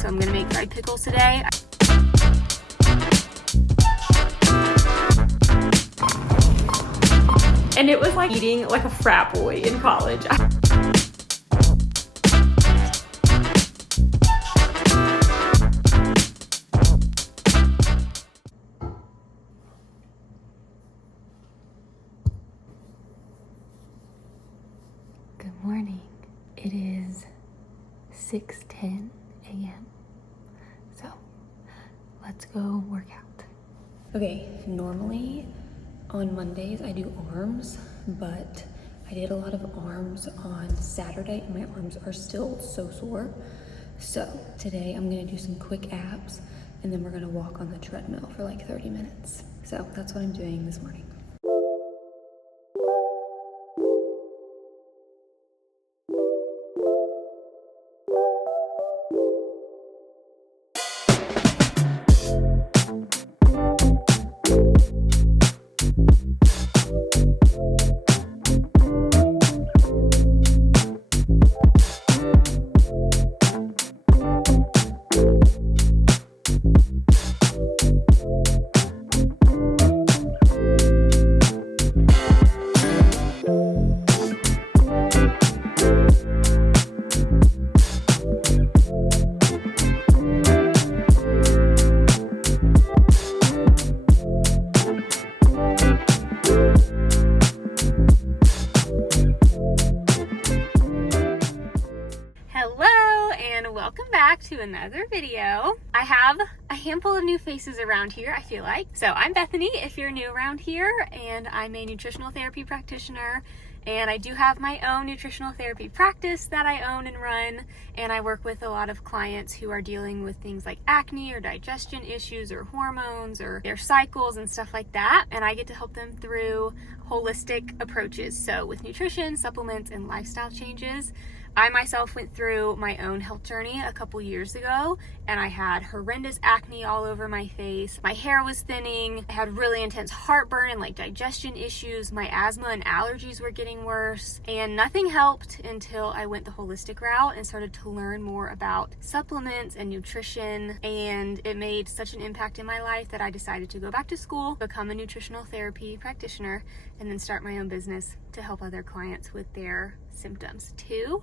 So I'm gonna make fried pickles today. And it was like eating like a frat boy in college. Good morning. It is 6:10 a.m. So let's go work out. Okay, normally on Mondays I do arms, but I did a lot of arms on Saturday and my arms are still so sore. So today I'm gonna do some quick abs and then we're gonna walk on the treadmill for like 30 minutes. So that's what I'm doing this morning. Welcome back to another video. I have a handful of new faces around here, I feel like. So I'm Bethany, if you're new around here, and I'm a nutritional therapy practitioner, and I do have my own nutritional therapy practice that I own and run, and I work with a lot of clients who are dealing with things like acne or digestion issues or hormones or their cycles and stuff like that, and I get to help them through holistic approaches. So with nutrition, supplements, and lifestyle changes. I myself went through my own health journey a couple years ago, and I had horrendous acne all over my face. My hair was thinning. I had really intense heartburn and like digestion issues. My asthma and allergies were getting worse, and nothing helped until I went the holistic route and started to learn more about supplements and nutrition, and it made such an impact in my life that I decided to go back to school, become a nutritional therapy practitioner, and then start my own business to help other clients with their symptoms too.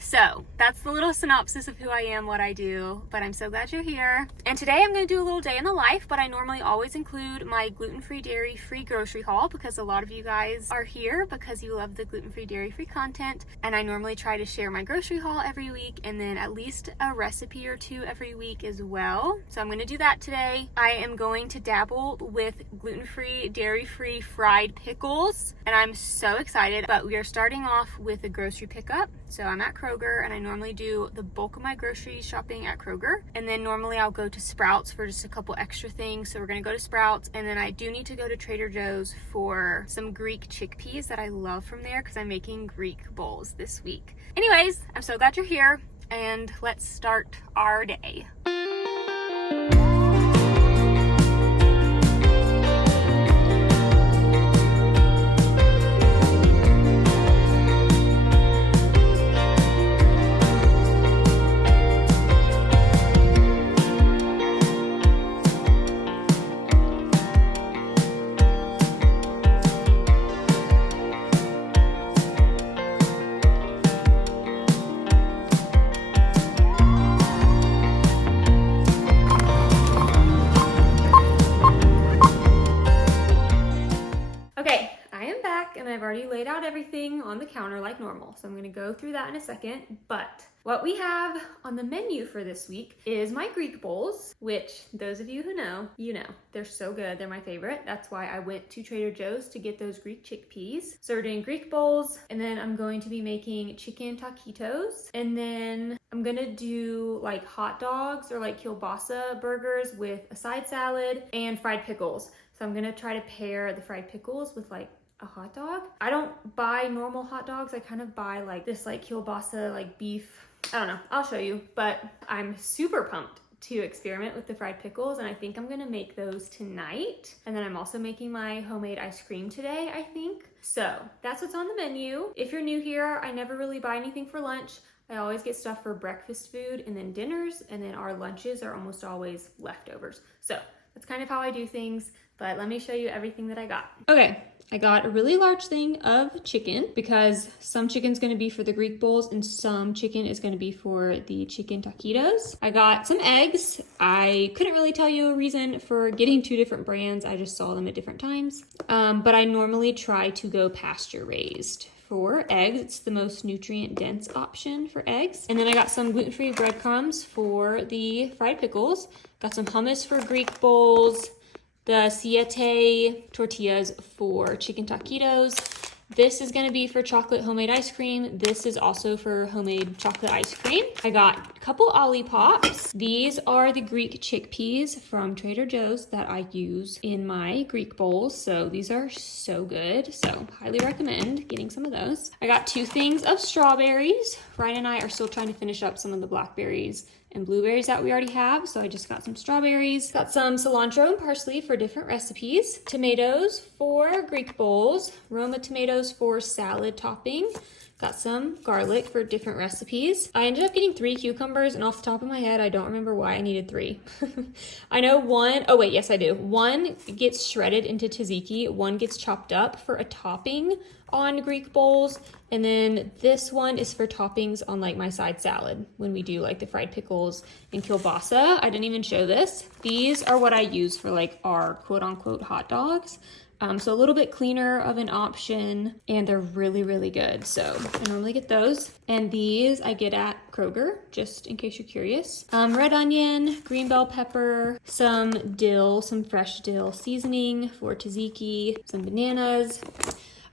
So that's the little synopsis of who I am, what I do, but I'm so glad you're here. And today I'm going to do a little day in the life, but I normally always include my gluten-free, dairy-free grocery haul because a lot of you guys are here because you love the gluten-free, dairy-free content. And I normally try to share my grocery haul every week and then at least a recipe or two every week as well. So I'm going to do that today. I am going to dabble with gluten-free, dairy-free fried pickles, and I'm so excited. But we are starting off with a grocery pickup. So I'm at Kroger, and I normally do the bulk of my grocery shopping at Kroger, and then normally I'll go to Sprouts for just a couple extra things. So we're gonna go to Sprouts, and then I do need to go to Trader Joe's for some Greek chickpeas that I love from there because I'm making Greek bowls this week. Anyways, I'm so glad you're here, and let's start our day. I've already laid out everything on the counter like normal, so I'm going to go through that in a second. But what we have on the menu for this week is my Greek bowls, which those of you who know, you know, they're so good. They're my favorite. That's why I went to Trader Joe's to get those Greek chickpeas. So we're doing Greek bowls, and then I'm going to be making chicken taquitos, and then I'm gonna do like hot dogs or like kielbasa burgers with a side salad and fried pickles. So I'm gonna try to pair the fried pickles with like a hot dog. I don't buy normal hot dogs. I kind of buy like this like kielbasa, like beef. I don't know. I'll show you, but I'm super pumped to experiment with the fried pickles, and I think I'm gonna make those tonight. And then I'm also making my homemade ice cream today, I think. So that's what's on the menu. If you're new here, I never really buy anything for lunch. I always get stuff for breakfast food and then dinners, and then our lunches are almost always leftovers. So that's kind of how I do things, but let me show you everything that I got. Okay, I got a really large thing of chicken because some chicken's gonna be for the Greek bowls and some chicken is gonna be for the chicken taquitos. I got some eggs. I couldn't really tell you a reason for getting 2 different brands. I just saw them at different times. But I normally try to go pasture raised. For eggs, it's the most nutrient dense option for eggs. And then I got some gluten-free breadcrumbs for the fried pickles. Got some hummus for Greek bowls. The siete tortillas for chicken taquitos. This is gonna be for chocolate homemade ice cream. This is also for homemade chocolate ice cream. I got a couple Olippops. These are the Greek chickpeas from Trader Joe's that I use in my Greek bowls. So these are so good. So highly recommend getting some of those. I got 2 things of strawberries. Ryan and I are still trying to finish up some of the blackberries and blueberries that we already have. So I just got some strawberries. Got some cilantro and parsley for different recipes. Tomatoes for Greek bowls. Roma tomatoes for salad topping. Got some garlic for different recipes. I ended up getting 3 cucumbers, and off the top of my head, I don't remember why I needed 3. I know one, oh wait, yes I do. One gets shredded into tzatziki, one gets chopped up for a topping on Greek bowls, and then this one is for toppings on like my side salad when we do like the fried pickles and kielbasa. I didn't even show this. These are what I use for like our quote unquote hot dogs. So a little bit cleaner of an option, and they're really, really good. So I normally get those. And these I get at Kroger, just in case you're curious. Red onion, green bell pepper, some dill, some fresh dill seasoning for tzatziki, some bananas.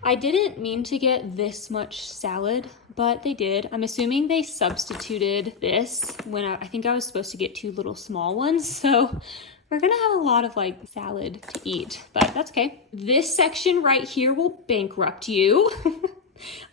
I didn't mean to get this much salad, but they did. I'm assuming they substituted this when I think I was supposed to get 2 little small ones. So we're gonna have a lot of like salad to eat, but that's okay. This section right here will bankrupt you.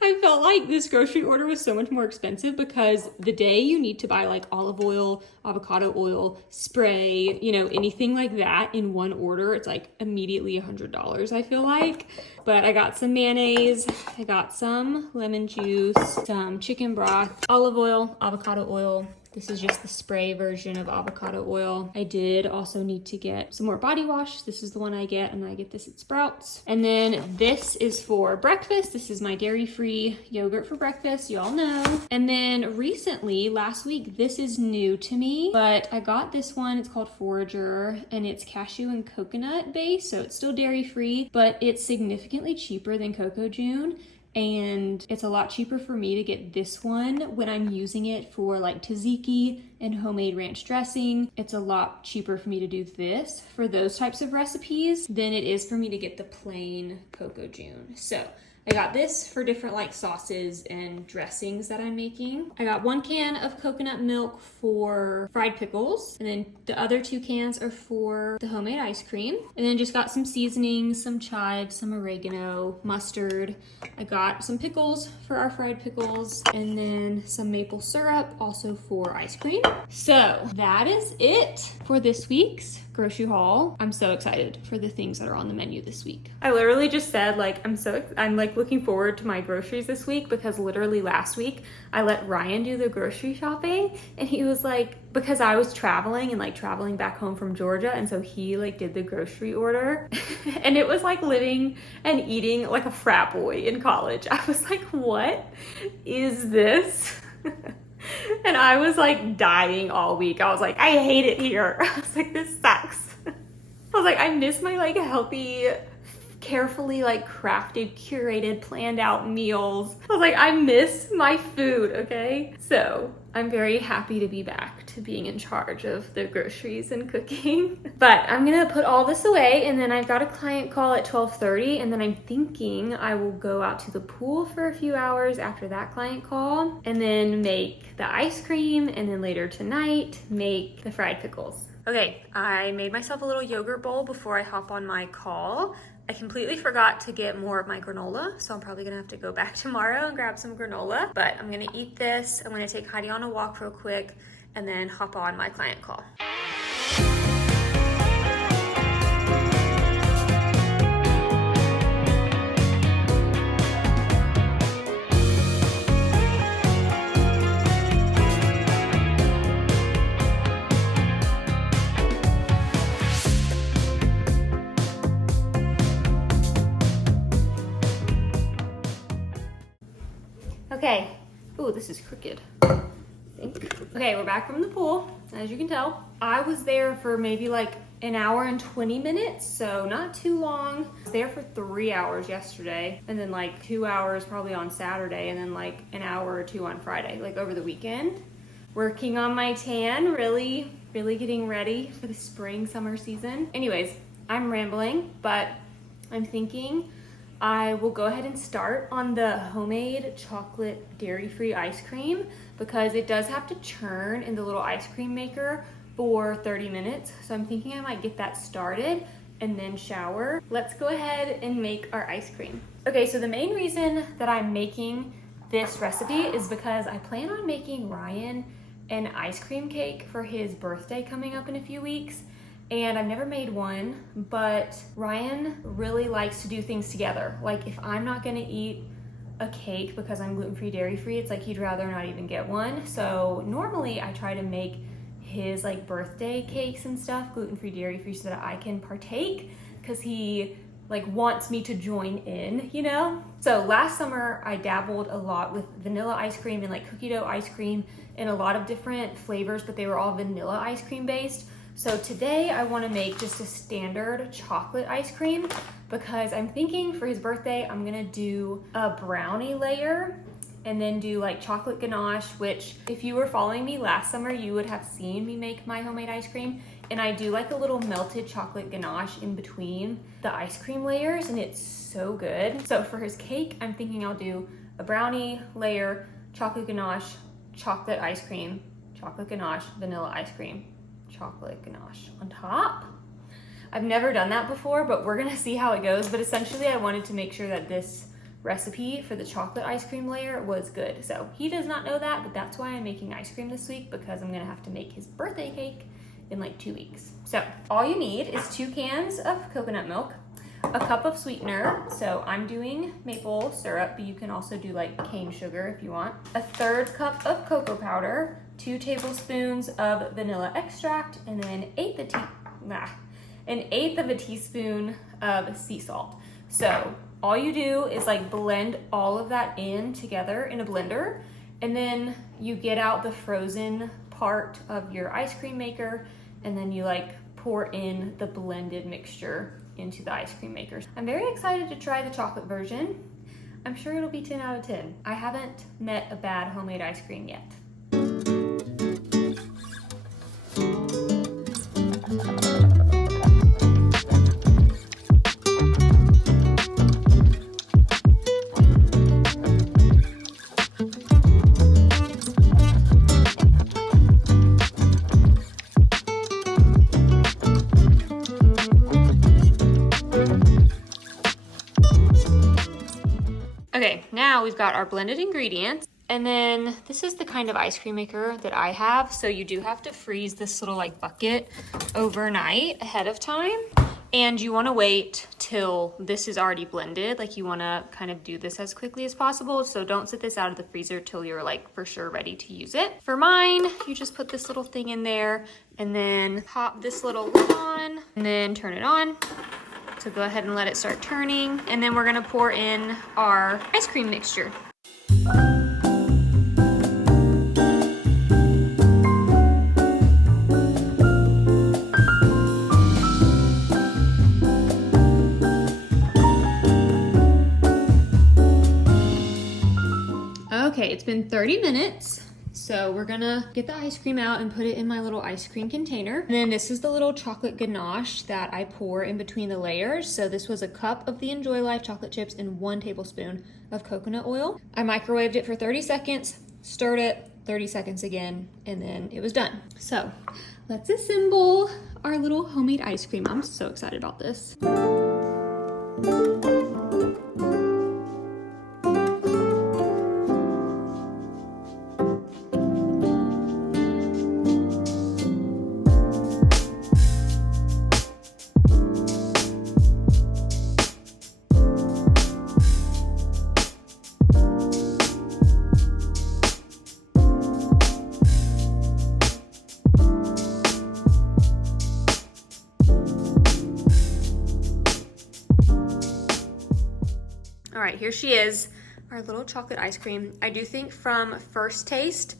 I felt like this grocery order was so much more expensive because the day you need to buy like olive oil, avocado oil, spray, you know, anything like that in one order, it's like immediately $100, I feel like. But I got some mayonnaise, I got some lemon juice, some chicken broth, olive oil, avocado oil. This is just the spray version of avocado oil. I did also need to get some more body wash. This is the one I get, and I get this at Sprouts. And then this is for breakfast. This is my dairy-free yogurt for breakfast, you all know. And then recently, last week, this is new to me, but I got this one. It's called Forager, and it's cashew and coconut based, so it's still dairy-free, but it's significantly cheaper than Coco June. And it's a lot cheaper for me to get this one when I'm using it for like tzatziki and homemade ranch dressing. It's a lot cheaper for me to do this for those types of recipes than it is for me to get the plain Coco June. So I got this for different like sauces and dressings that I'm making. I got 1 can of coconut milk for fried pickles, and then the other 2 cans are for the homemade ice cream. And then just got some seasonings, some chives, some oregano, mustard. I got some pickles for our fried pickles, and then some maple syrup also for ice cream. So that is it for this week's grocery haul. I'm so excited for the things that are on the menu this week. I literally just said like I'm like looking forward to my groceries this week because literally last week I let Ryan do the grocery shopping, and he was like, because I was traveling and like traveling back home from Georgia, and so he like did the grocery order and it was like living and eating like a frat boy in college. I was like, what is this? And I was like dying all week. I was like, I hate it here. I was like, this sucks. I was like, I miss my like healthy, carefully like crafted, curated, planned out meals. I was like, I miss my food, okay? So I'm very happy to be back to being in charge of the groceries and cooking. But I'm gonna put all this away, and then I've got a client call at 12:30, and then I'm thinking I will go out to the pool for a few hours after that client call, and then make the ice cream, and then later tonight, make the fried pickles. Okay, I made myself a little yogurt bowl before I hop on my call. I completely forgot to get more of my granola, so I'm probably gonna have to go back tomorrow and grab some granola, but I'm gonna eat this. I'm gonna take Heidi on a walk real quick and then hop on my client call. Oh, this is crooked. I think. Okay, we're back from the pool. As you can tell, I was there for maybe like an hour and 20 minutes, so not too long. I was there for 3 hours yesterday, and then like 2 hours probably on Saturday, and then like an hour or two on Friday, like over the weekend. Working on my tan, really getting ready for the spring, summer season. Anyways, I'm rambling, but I'm thinking I will go ahead and start on the homemade chocolate dairy-free ice cream because it does have to churn in the little ice cream maker for 30 minutes. So I'm thinking I might get that started and then shower. Let's go ahead and make our ice cream. Okay, so the main reason that I'm making this recipe is because I plan on making Ryan an ice cream cake for his birthday coming up in a few weeks. And I've never made one, but Ryan really likes to do things together. Like if I'm not gonna eat a cake because I'm gluten-free, dairy-free, it's like he'd rather not even get one. So normally I try to make his like birthday cakes and stuff gluten-free, dairy-free so that I can partake because he like wants me to join in, you know? So last summer I dabbled a lot with vanilla ice cream and like cookie dough ice cream and a lot of different flavors, but they were all vanilla ice cream based. So today I want to make just a standard chocolate ice cream because I'm thinking for his birthday I'm gonna do a brownie layer and then do like chocolate ganache, which if you were following me last summer you would have seen me make my homemade ice cream, and I do like a little melted chocolate ganache in between the ice cream layers and it's so good. So for his cake I'm thinking I'll do a brownie layer, chocolate ganache, chocolate ice cream, chocolate ganache, vanilla ice cream, chocolate ganache on top. I've never done that before, but we're gonna see how it goes. But essentially I wanted to make sure that this recipe for the chocolate ice cream layer was good. So he does not know that, but that's why I'm making ice cream this week because I'm gonna have to make his birthday cake in like 2 weeks. So all you need is 2 cans of coconut milk, a cup of sweetener. So I'm doing maple syrup, but you can also do like cane sugar if you want. A 1/3 cup of cocoa powder, 2 tablespoons of vanilla extract, and then an eighth of a teaspoon of sea salt. So all you do is like blend all of that in together in a blender, and then you get out the frozen part of your ice cream maker, and then you like pour in the blended mixture into the ice cream maker. I'm very excited to try the chocolate version. I'm sure it'll be 10 out of 10. I haven't met a bad homemade ice cream yet. Okay, now we've got our blended ingredients, and then this is the kind of ice cream maker that I have. So you do have to freeze this little like bucket overnight ahead of time, and you want to wait till this is already blended. Like you want to kind of do this as quickly as possible. So don't set this out of the freezer till you're like for sure ready to use it. For mine, you just put this little thing in there and then pop this little lid on and then turn it on. So go ahead and let it start turning, and then we're gonna pour in our ice cream mixture. Okay, it's been 30 minutes. So we're gonna get the ice cream out and put it in my little ice cream container. And then this is the little chocolate ganache that I pour in between the layers. So this was a cup of the Enjoy Life chocolate chips and 1 tablespoon of coconut oil. I microwaved it for 30 seconds, stirred it, 30 seconds again, and then it was done. So let's assemble our little homemade ice cream. I'm so excited about this. All right, here she is, our little chocolate ice cream. I do think from first taste,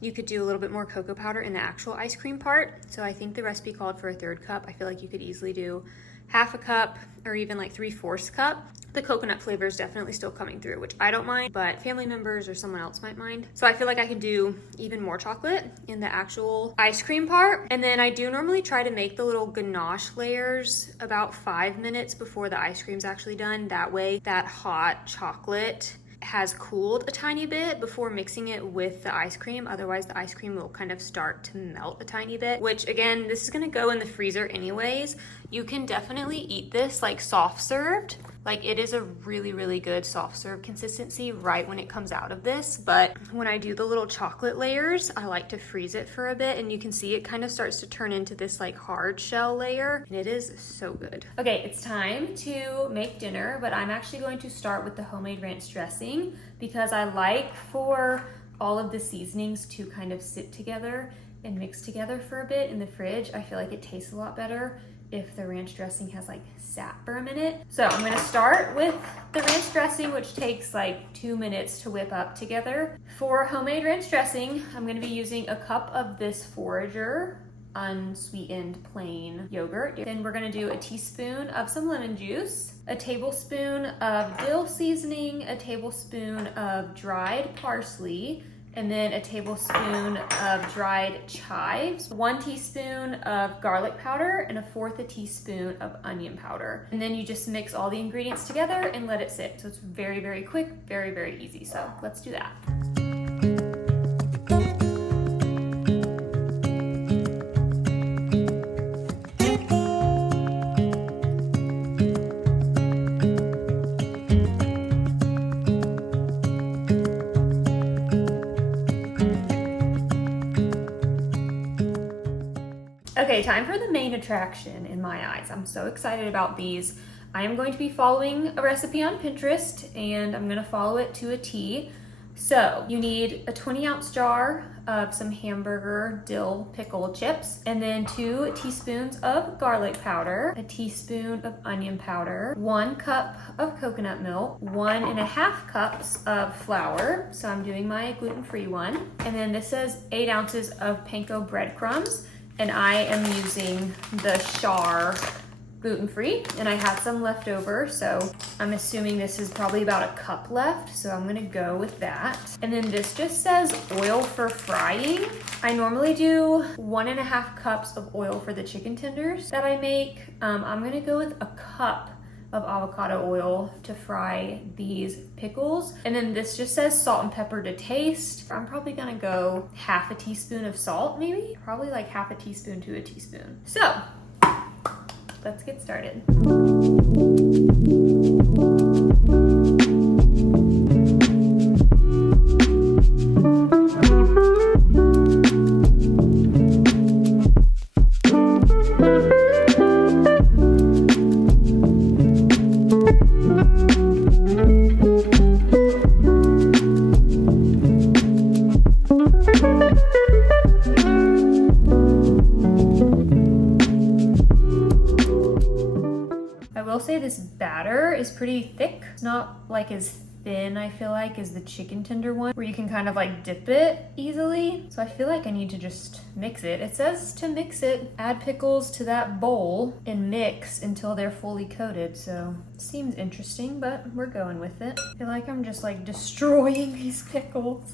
you could do a little bit more cocoa powder in the actual ice cream part. So I think the recipe called for a 1/3 cup. I feel like you could easily do 1/2 cup or even like 3/4 cup. The coconut flavor is definitely still coming through, which I don't mind, but family members or someone else might mind. So I feel like I can do even more chocolate in the actual ice cream part. And then I do normally try to make the little ganache layers about 5 minutes before the ice cream's actually done. That way that hot chocolate has cooled a tiny bit before mixing it with the ice cream. Otherwise the ice cream will kind of start to melt a tiny bit, which again, this is gonna go in the freezer anyways. You can definitely eat this like soft served. Like it is a really, really good soft serve consistency right when it comes out of this. But when I do the little chocolate layers, I like to freeze it for a bit, and you can see it kind of starts to turn into this like hard shell layer, and it is so good. Okay, it's time to make dinner, but I'm actually going to start with the homemade ranch dressing because I like for all of the seasonings to kind of sit together and mix together for a bit in the fridge. I feel like it tastes a lot better if the ranch dressing has like sat for a minute. So I'm gonna start with the ranch dressing, which takes like 2 minutes to whip up together. For homemade ranch dressing, I'm gonna be using a cup of this Forager unsweetened plain yogurt. Then we're gonna do a teaspoon of some lemon juice, a tablespoon of dill seasoning, a tablespoon of dried parsley, and then a tablespoon of dried chives, 1 teaspoon of garlic powder, and 1/4 teaspoon of onion powder. And then you just mix all the ingredients together and let it sit. So it's very, very quick, very, very easy. So let's do that. Okay, time for the main attraction in my eyes. I'm so excited about these. I am going to be following a recipe on Pinterest, and I'm gonna follow it to a T. So you need a 20-ounce jar of some hamburger dill pickle chips, and then 2 teaspoons of garlic powder, a teaspoon of onion powder, 1 cup of coconut milk, 1.5 cups of flour. So I'm doing my gluten-free one. And then this says 8 ounces of panko breadcrumbs. And I am using the Char gluten-free, and I had some left over, so I'm assuming this is probably about a cup left, so I'm gonna go with that. And then this just says oil for frying. I normally do 1.5 cups of oil for the chicken tenders that I make. I'm gonna go with a cup of avocado oil to fry these pickles. And then this just says salt and pepper to taste. I'm probably gonna go 1/2 teaspoon of salt, maybe? Probably like 1/2 teaspoon to a teaspoon. So, let's get started. This batter is pretty thick. It's not like as thin, I feel like, as the chicken tender one, where you can kind of like dip it easily. So I feel like I need to just mix it. It says to mix it, add pickles to that bowl and mix until they're fully coated. So it seems interesting, but we're going with it. I feel like I'm just like destroying these pickles.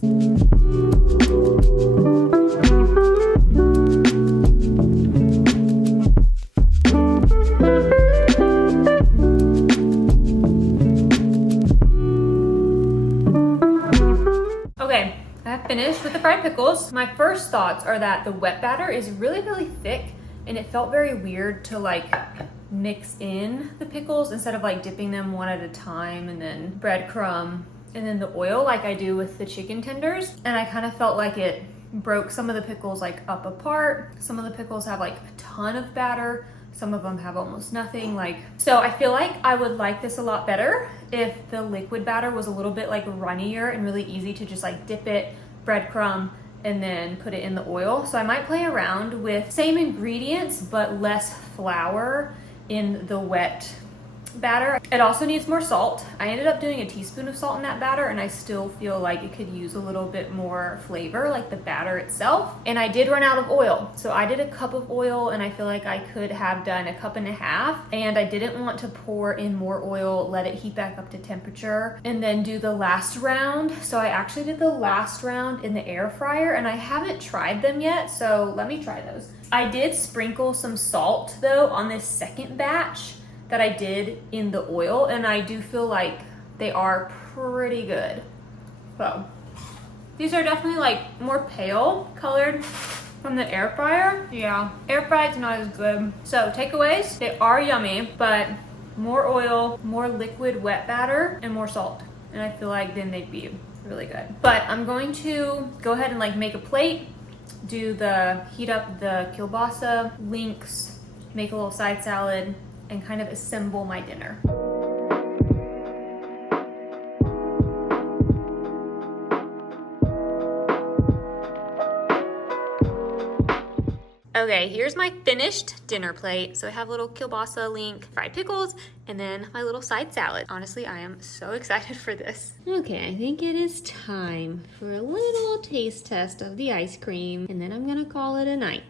Finished with the fried pickles. My first thoughts are that the wet batter is really, really thick, and it felt very weird to like mix in the pickles instead of like dipping them one at a time and then breadcrumb and then the oil like I do with the chicken tenders. And I kind of felt like it broke some of the pickles like up apart. Some of the pickles have like a ton of batter. Some of them have almost nothing. So I feel like I would like this a lot better if the liquid batter was a little bit like runnier and really easy to just like dip it, breadcrumb, and then put it in the oil. So I might play around with same ingredients but less flour in the wet batter. It also needs more salt. I ended up doing a teaspoon of salt in that batter, and I still feel like it could use a little bit more flavor, like the batter itself. And I did run out of oil. So I did a cup of oil, and I feel like I could have done a cup and a half. And I didn't want to pour in more oil, let it heat back up to temperature, and then do the last round. So I actually did the last round in the air fryer, and I haven't tried them yet, so let me try those. I did sprinkle some salt though on this second batch that I did in the oil, and I do feel like they are pretty good. So these are definitely like more pale colored from the air fryer. Yeah, air fried's not as good. So takeaways, they are yummy, but more oil, more liquid wet batter, and more salt. And I feel like then they'd be really good. But I'm going to go ahead and like make a plate, heat up the kielbasa, links, make a little side salad, and kind of assemble my dinner. Okay, here's my finished dinner plate. So I have a little kielbasa, link, fried pickles, and then my little side salad. Honestly, I am so excited for this. Okay, I think it is time for a little taste test of the ice cream, and then I'm gonna call it a night.